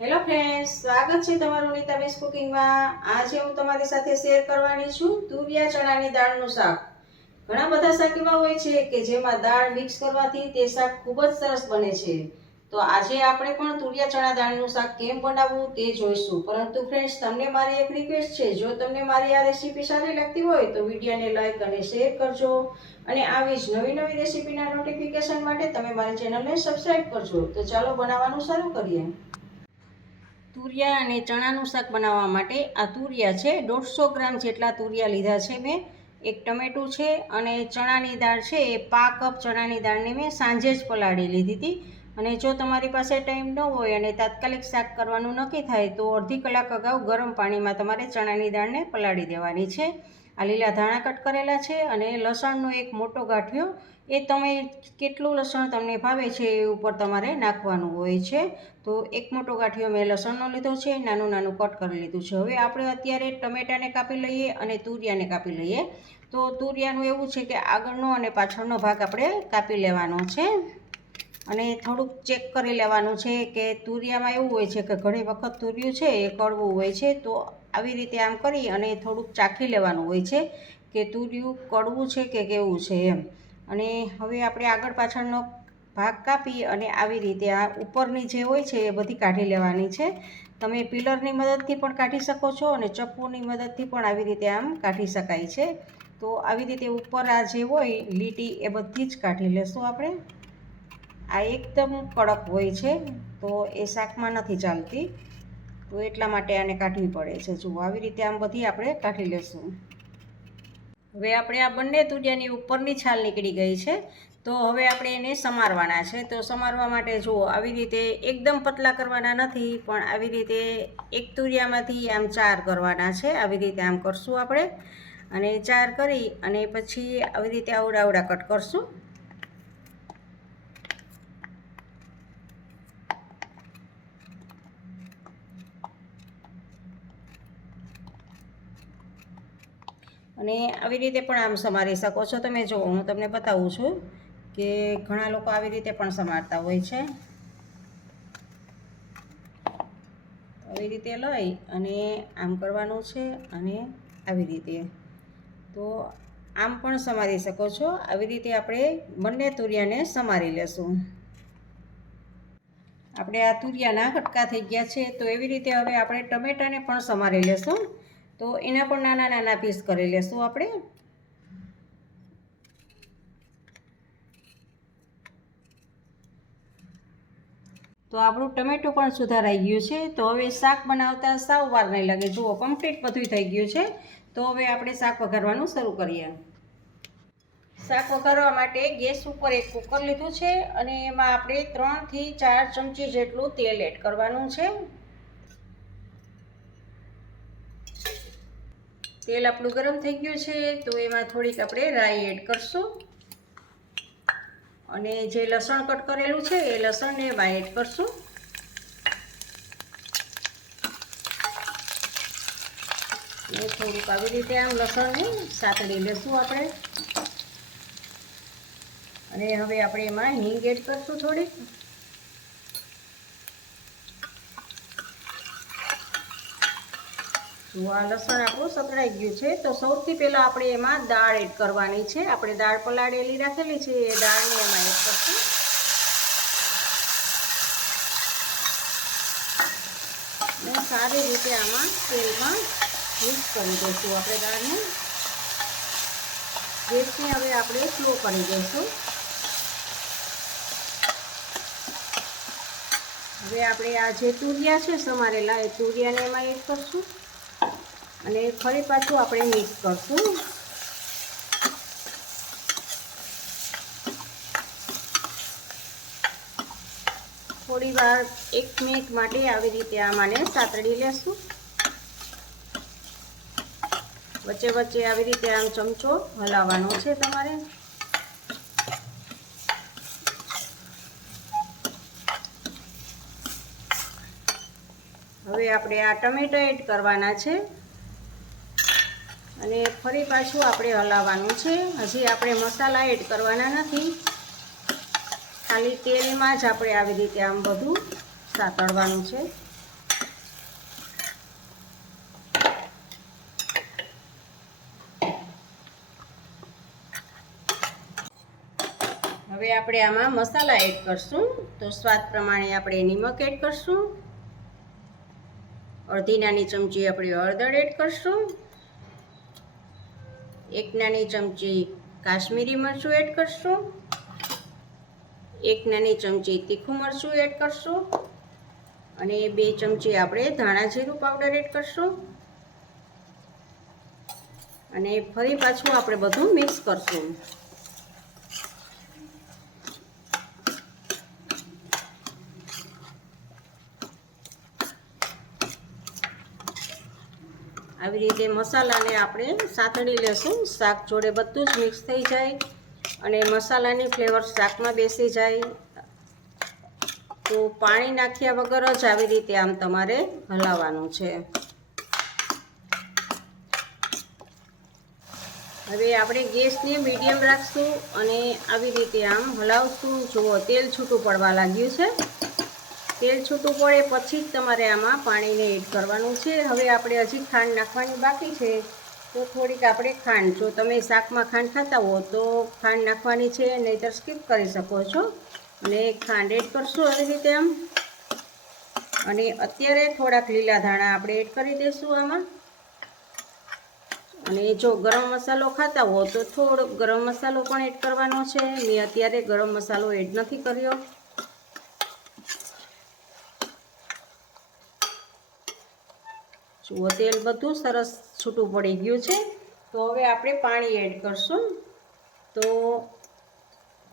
Hello friends સ્વાગત છે તમારું નીતાબેસ કુકિંગમાં. આજે હું તમારી સાથે શેર કરવાની છું તુરિયા ચણાની દાળનું શાક. ઘણા બધા શાક એવા હોય છે કે જેમાં દાળ મિક્સ કરવાથી તે શાક ખૂબ જ સરસ બને છે. તો આજે આપણે પણ તુરિયા ચણા દાળનું શાક કેમ બનાવવું તે જોઈશું. પરંતુ ફ્રેન્ડ્સ તમને મારી એક રિક્વેસ્ટ છે. જો તમને મારી આ રેસીપી સારી લાગતી હોય તો વિડીયોને લાઈક અને શેર કરજો. અને આવી જ નવી નવી રેસીપીના નોટિફિકેશન માટે તમે મારી ચેનલને સબસ્ક્રાઈબ કરજો. તો ચાલો બનાવવાનું શરૂ કરીએ. તુરિયા અને ચણાનું શાક બનાવવા માટે આ તુરિયા છે. દોઢસો ગ્રામ જેટલા તુરિયા લીધા છે મેં. એક ટમેટું છે અને ચણાની દાળ છે. એ પા કપ ચણાની દાળને મેં સાંજે જ પલાળી લીધી હતી. અને જો તમારી પાસે ટાઈમ ન હોય અને તાત્કાલિક શાક કરવાનું નક્કી થાય, તો અડધી કલાક અગાઉ ગરમ પાણીમાં તમારે ચણાની દાળને પલાળી દેવાની છે. આ લીલા ધાણા કટ કરેલા છે અને લસણનો એક મોટો ગાંઠિયો. એ તમે કેટલું લસણ તમને ભાવે છે એ ઉપર તમારે નાખવાનું હોય છે. તો એક મોટો ગાંઠિયો મેં લસણનો લીધો છે, નાનું નાનું કટ કરી લીધું છે. હવે આપણે અત્યારે ટમેટાને કાપી લઈએ અને તુરિયાને કાપી લઈએ. તો તુરિયાનું એવું છે કે આગળનો અને પાછળનો ભાગ આપણે કાપી લેવાનો છે. અને થોડુંક ચેક કરી લેવાનું છે કે તુરિયામાં એવું હોય છે કે ઘણી વખત તુરિયું છે એ કડવું હોય છે, તો આવી રીતે આમ કરી અને થોડુંક ચાખી લેવાનું હોય છે કે તુરિયું કડવું છે કે કેવું છે એમ. અને હવે આપણે આગળ પાછળનો ભાગ કાપી અને આવી રીતે આ ઉપરની જે હોય છે એ બધી કાઢી લેવાની છે. તમે પિલરની મદદથી પણ કાઢી શકો છો અને ચપ્પુની મદદથી પણ આવી રીતે આમ કાઢી શકાય છે. તો આવી રીતે ઉપર આ જે હોય લીટી એ બધી જ કાઢી લેશું આપણે. આ એકદમ કડક હોય છે, તો એ શાકમાં નથી ચાલતી. તો એટલા માટે આને કાઢવી પડે છે. જુઓ, આવી રીતે આમ બધી આપણે કાઢી લેશું. હવે આપણે આ બંને તુરિયાની ઉપરની છાલ નીકળી ગઈ છે. તો હવે આપણે એને સમારવાના છે. તો સમારવા માટે જુઓ, આવી રીતે એકદમ પતલા કરવાના નથી, પણ આવી રીતે એક તુરિયામાંથી આમ ચાર કરવાના છે. આવી રીતે આમ કરશું આપણે. અને ચાર કરી અને પછી આવી રીતે આવડા આવડા કટ કરશું. અને આવી રીતે પણ આમ સમારી શકો છો. તમે જો, હું તમને બતાવું છું કે ઘણા લોકો આવી રીતે પણ સમારતા હોય છે. આવી રીતે લઈ અને આમ કરવાનું છે અને આવી રીતે. તો આમ પણ સમારી શકો છો. આવી રીતે આપણે બંને તુરિયાને સમારી લેશું. આપણે આ તુરિયાના કટકા થઈ ગયા છે. તો એવી રીતે હવે આપણે ટમેટાને પણ સમારી લેશું. તો એના પણ નાના નાના પીસ કરી લેશું આપણે. તો આપણું ટમેટું પણ સુધારાઈ ગયું છે. તો હવે શાક બનાવતા સાવ વાર નહીં લાગે. જુઓ કમ્પ્લીટ બધું થઈ ગયું છે. તો હવે આપણે શાક વઘારવાનું શરૂ કરીએ. શાક વઘારવા માટે ગેસ ઉપર એક કુકર લીધું છે અને એમાં આપણે ત્રણથી ચાર ચમચી જેટલું તેલ એડ કરવાનું છે. તેલ આપણું ગરમ થઈ ગયું છે, તો એમાં થોડીક આપણે રાઈ એડ કરશું. અને જે લસણ કટ કરેલું છે, એ લસણને એમાં એડ કરશું. અને થોડુંક આવી રીતે આમ લસણને સાતડી લેશું આપણે. અને હવે આપણે એમાં હિંગ એડ કરશું થોડીક. તો આ લસણ આપણું સતળાઈ ગયું છે. તો સૌથી પહેલાં આપણે એમાં દાળ એડ કરવાની છે. આપણે દાળ પલાળેલી રાખેલી છે. એ દાળને એમાં એડ કરશું. અને સારી રીતે આમાં તેલમાં મિક્સ કરી દઈશું આપણે દાળને. ગેસને હવે આપણે સ્લો કરી દઈશું. હવે આપણે આ જે તુરિયા છે, સમારેલા, એ તુરિયાને એમાં એડ કરશું. અને ફરી પાછું આપણે મિક્સ કરશું. થોડી વાર એક મિનિટ માટે આવી રીતે આમાંને સાતડી લેશું. વચ્ચે વચ્ચે આવી રીતે આમ ચમચો હલાવવાનો છે તમારે. હવે આપણે આ ટમેટો એડ કરવાના છે. અને ફરી પાછું આપણે હલાવવાનું છે. હજી આપણે મસાલા એડ કરવાના નથી. ખાલી તેલમાં જ આપણે આવી રીતે આમ બધું સાતળવાનું છે. હવે આપણે આમાં મસાલા એડ કરશું. તો સ્વાદ પ્રમાણે આપણે નિમક એડ કરશું. અડધી નાની ચમચી આપણે હળદર એડ કરશું. એક નાની ચમચી કાશ્મીરી મરચું એડ કરશું. એક નાની ચમચી તીખું મરચું એડ કરશું. અને બે ચમચી આપણે ધાણા જીરું પાવડર એડ કરશું. અને ફરી પાછું આપણે બધું મિક્સ કરશું. આવી રીતે મસાલાને આપણે સાતળી લેશું. શાક જોડે બધું જ મિક્સ થઈ જાય અને મસાલાની ફ્લેવર શાકમાં બેસી જાય. તો પાણી નાખ્યા વગર જ આવી રીતે આમ તમારે હલાવવાનું છે. હવે આપણે ગેસને મીડિયમ રાખશું અને આવી રીતે આમ હલાવશું. જુઓ, તેલ છૂટું પડવા લાગ્યું છે. તેલ છૂટું પડે પછી જ તમારે આમાં પાણીને એડ કરવાનું છે. હવે આપણે હજી ખાંડ નાખવાની બાકી છે. તો થોડીક આપણે ખાંડ, જો તમે શાકમાં ખાંડ ખાતા હો તો ખાંડ નાખવાની છે, નહીતર સ્કીપ કરી શકો છો. અને ખાંડ એડ કરશું આવી રીતે આમ. અને અત્યારે થોડાક લીલા ધાણા આપણે એડ કરી દઈશું આમાં. અને જો ગરમ મસાલો ખાતા હો તો થોડોક ગરમ મસાલો પણ એડ કરવાનો છે. મેં અત્યારે ગરમ મસાલો એડ નથી કર્યો. જુઓ તેલ બધું સરસ છૂટું પડી ગયું છે. તો હવે આપણે પાણી એડ કરશું. તો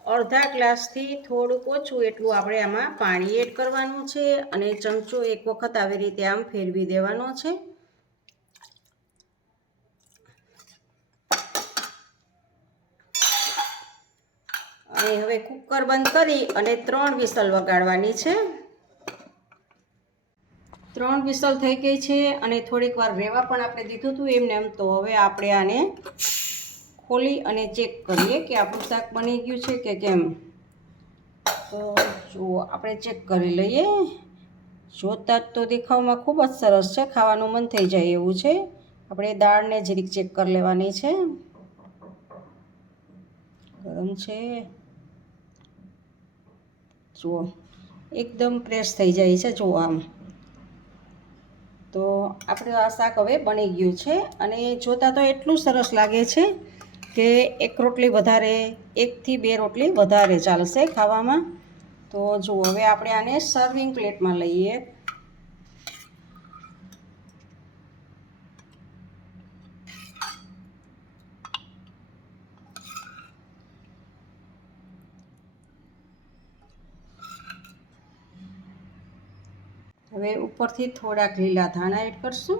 અડધા ગ્લાસથી થોડુંક ઓછું એટલું આપણે આમાં પાણી એડ કરવાનું છે અને ચમચો એક વખત આવી રીતે આમ ફેરવી દેવાનો છે. અને હવે કુકર બંધ કરી અને ત્રણ વિસલ વગાડવાની છે. ત્રણ વિસલ થઈ ગઈ છે અને થોડીક વાર રહેવા પણ આપણે દીધું હતું એમને એમ. તો હવે આપણે આને ખોલી અને ચેક કરીએ કે આપણું શાક બની ગયું છે કે કેમ. તો જુઓ, આપણે ચેક કરી લઈએ. જોતા તો દેખાવમાં ખૂબ જ સરસ છે, ખાવાનું મન થઈ જાય એવું છે. આપણે દાળને જરીક ચેક કરી લેવાની છે. ગરમ છે. જુઓ, એકદમ પ્રેસ થઈ જાય છે, જુઓ આમ. તો આપણે આ શાક હવે બની ગયું છે અને જોતાં તો એટલું સરસ લાગે છે કે એક રોટલી વધારે, એકથી બે રોટલી વધારે ચાલશે ખાવામાં. તો જુઓ, હવે આપણે આને સર્વિંગ પ્લેટમાં લઈએ. હવે ઉપરથી થોડાક લીલા ધાણા એડ કરશું.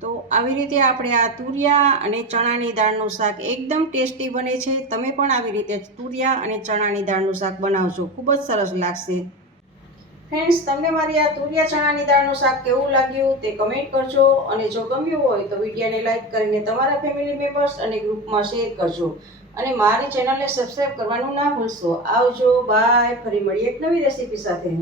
તો આવી રીતે આપણે આ તુરિયા અને ચણાની દાળનું શાક એકદમ ટેસ્ટી બને છે. તમે પણ આવી રીતે તુરિયા અને ચણાની દાળનું શાક બનાવજો. ખૂબ જ સરસ લાગશે. ફ્રેન્ડ્સ, તમને મારી આ તુરિયા ચણાની દાળનું શાક કેવું લાગ્યું તે કમેન્ટ કરજો અને જો ગમ્યું હોય તો વિડીયોને લાઇક કરીને તમારા ફેમિલી મેમ્બર્સ અને ગ્રુપમાં શેર કરજો. અને મારી ચેનલને સબસ્ક્રાઈબ કરવાનું ના ભૂલશો. આવજો, બાય, ફરી મળીએ એક નવી રેસીપી સાથે.